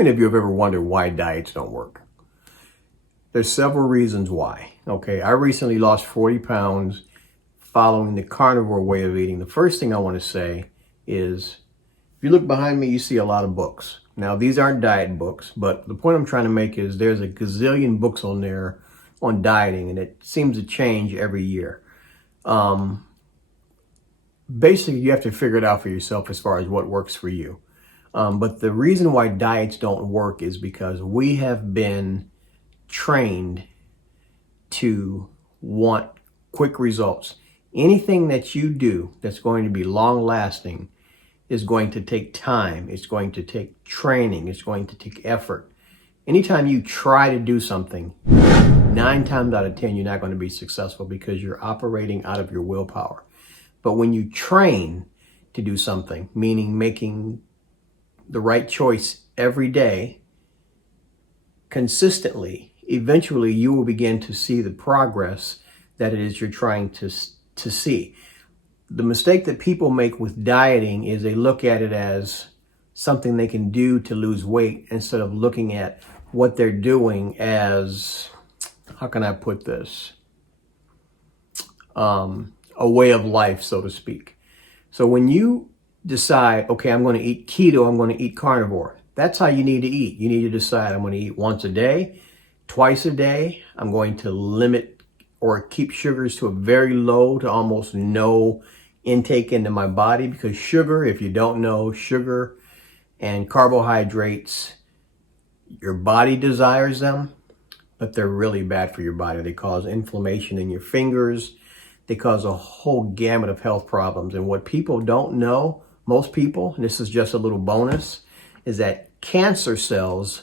many of you have ever wondered why diets don't work? There's several reasons why. Okay, I recently lost 40 pounds following the carnivore way of eating. The first thing I want to say is, if you look behind me, you see a lot of books. Now, these aren't diet books, but the point I'm trying to make is there's a gazillion books on there on dieting, and it seems to change every year. Basically, you have to figure it out for yourself as far as what works for you. But the reason why diets don't work is because we have been trained to want quick results. Anything that you do that's going to be long lasting is going to take time. It's going to take training. It's going to take effort. Anytime you try to do something, 9 times out of 10, you're not going to be successful because you're operating out of your willpower. But when you train to do something, meaning making the right choice every day, consistently, eventually you will begin to see the progress that it is you're trying to see. The mistake that people make with dieting is they look at it as something they can do to lose weight instead of looking at what they're doing as, how can I put this? A way of life, so to speak. So when you decide, okay, I'm going to eat keto, I'm going to eat carnivore, that's how you need to eat. You need to decide, I'm going to eat once a day, twice a day. I'm going to limit or keep sugars to a very low to almost no intake into my body, because sugar, if you don't know, sugar and carbohydrates, your body desires them, but they're really bad for your body. They cause inflammation in your fingers. They cause a whole gamut of health problems. And what people don't know, most people, and this is just a little bonus, is that cancer cells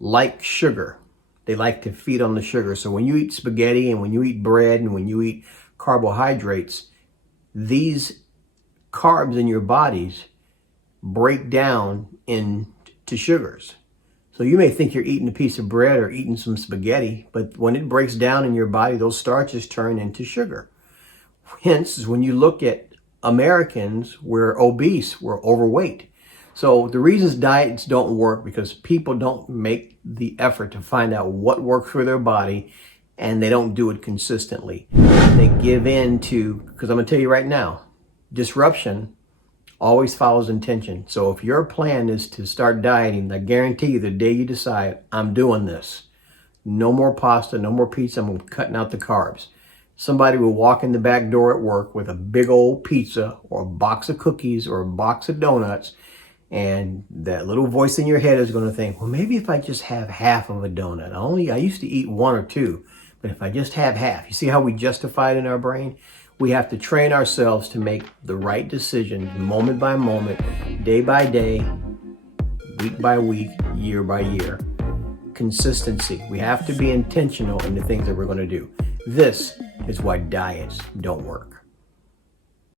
like sugar. They like to feed on the sugar. So when you eat spaghetti and when you eat bread and when you eat carbohydrates, these carbs in your bodies break down into sugars. So you may think you're eating a piece of bread or eating some spaghetti, but when it breaks down in your body, those starches turn into sugar. Hence, when you look at Americans, we're obese, we're overweight. So the reasons diets don't work because people don't make the effort to find out what works for their body, and they don't do it consistently. They give in to, because I'm going to tell you right now, disruption always follows intention. So if your plan is to start dieting, I guarantee you the day you decide, I'm doing this, no more pasta, no more pizza, I'm cutting out the carbs. Somebody will walk in the back door at work with a big old pizza or a box of cookies or a box of donuts, and that little voice in your head is going to think, well, maybe if I just have half of a donut. I used to eat 1 or 2, but if I just have half. You see how we justify it in our brain? We have to train ourselves to make the right decision moment by moment, day by day, week by week, year by year. Consistency. We have to be intentional in the things that we're going to do. This is why diets don't work.